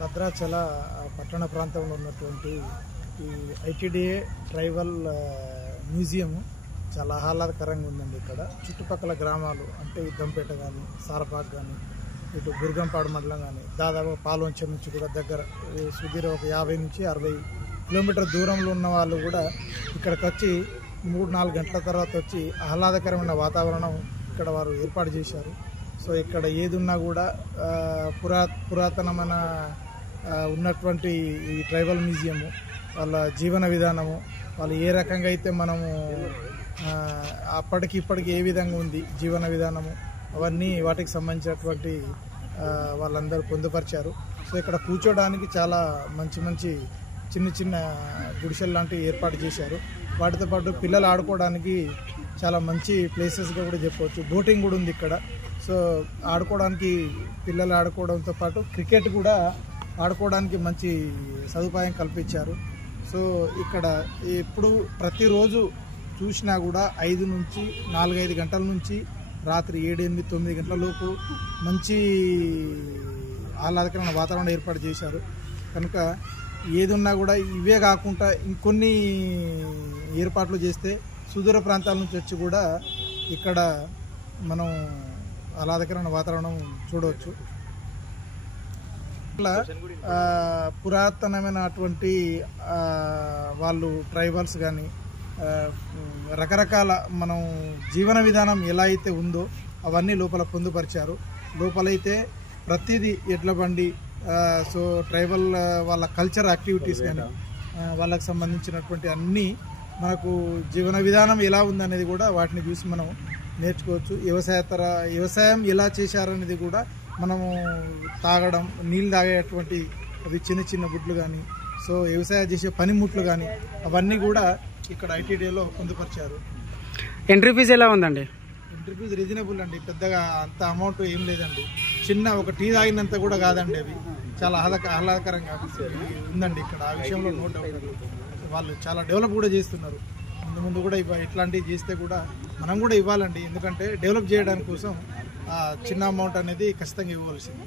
భద్రాచల పట్టణ ప్రాంతంలో ఉన్నటువంటి ఈ ఐటీడీఏ ట్రైబల్ మ్యూజియం చాలా ఆహ్లాదకరంగా ఉందండి. ఇక్కడ చుట్టుపక్కల గ్రామాలు అంటే దంపేట కానీ, సారపాక్ కానీ, ఇటు గుర్గంపాడు మండలం కానీ, దాదాపు పాలవంచ నుంచి కూడా దగ్గర సుదీర ఒక 50 నుంచి 60 కిలోమీటర్ దూరంలో ఉన్న వాళ్ళు కూడా ఇక్కడికి వచ్చి 3-4 గంటల తర్వాత వచ్చి ఆహ్లాదకరమైన వాతావరణం ఇక్కడ వారు ఏర్పాటు చేశారు. సో ఇక్కడ ఏది ఉన్నా కూడా పురాతనమైన ఉన్నటువంటి ఈ ట్రైబల్ మ్యూజియము, వాళ్ళ జీవన విధానము, వాళ్ళు ఏ రకంగా అయితే మనము అప్పటికి ఇప్పటికి ఏ విధంగా ఉంది జీవన విధానము, అవన్నీ వాటికి సంబంధించినటువంటి వాళ్ళందరూ పొందుపరిచారు. సో ఇక్కడ కూర్చోడానికి చాలా మంచి చిన్న చిన్న గుడిసెలు లాంటివి ఏర్పాటు చేశారు. వాటితో పాటు పిల్లలు ఆడుకోవడానికి చాలా మంచి ప్లేసెస్గా కూడా చెప్పవచ్చు. బోటింగ్ కూడా ఉంది ఇక్కడ. సో ఆడుకోవడానికి పిల్లలు ఆడుకోవడంతో పాటు క్రికెట్ కూడా ఆడుకోవడానికి మంచి సదుపాయం కల్పించారు. సో ఇక్కడ ఎప్పుడు ప్రతిరోజు చూసినా కూడా 5 నుంచి 4-5 గంటల నుంచి రాత్రి 7-8-9 గంటల లోపు మంచి ఆహ్లాదకరమైన వాతావరణం ఏర్పాటు చేశారు. కనుక ఏది ఉన్నా కూడా ఇవే కాకుండా ఇంకొన్ని ఏర్పాట్లు చేస్తే సుదూర ప్రాంతాల నుంచి వచ్చి కూడా ఇక్కడ మనం ఆహ్లాదకరమైన వాతావరణం చూడవచ్చు. ఇట్లా పురాతనమైనటువంటి వాళ్ళు ట్రైబల్స్ కానీ రకరకాల మనం జీవన విధానం ఎలా అయితే ఉందో అవన్నీ లోపల పొందుపరిచారు. లోపలైతే ప్రతిదీ ఎడ్ల బండి, సో ట్రైబల్ వాళ్ళ కల్చర్ యాక్టివిటీస్ కానీ వాళ్ళకు సంబంధించినటువంటి అన్నీ మనకు జీవన విధానం ఎలా ఉందనేది కూడా వాటిని చూసి మనం నేర్చుకోవచ్చు. వ్యవసాయం ఎలా చేశారనేది కూడా మనము తాగడం, నీళ్ళు తాగేటువంటి అవి చిన్న బుడ్లు కానీ, సో వ్యవసాయం చేసే పనిముట్లు కానీ అవన్నీ కూడా ఇక్కడ ఐటీడీఏలో పొందుపరిచారు. ఎంట్రీ ఫీజు ఎలా ఉందండి? ఎంట్రీ ఫీజు రీజనబుల్ అండి, పెద్దగా అంత అమౌంట్ ఏం లేదండి. చిన్న ఒక టీ తాగినంత కూడా కాదండి. అవి చాలా ఆహ్లాదకరంగా ఉందండి ఇక్కడ. ఆ విషయంలో నో డౌట్. వాళ్ళు చాలా డెవలప్ కూడా చేస్తున్నారు. ముందు కూడా ఇట్లాంటివి చేస్తే కూడా మనం కూడా ఇవ్వాలండి. ఎందుకంటే డెవలప్ చేయడానికి కోసం చిన్న అమౌంట్ అనేది ఖచ్చితంగా ఇవ్వవలసింది.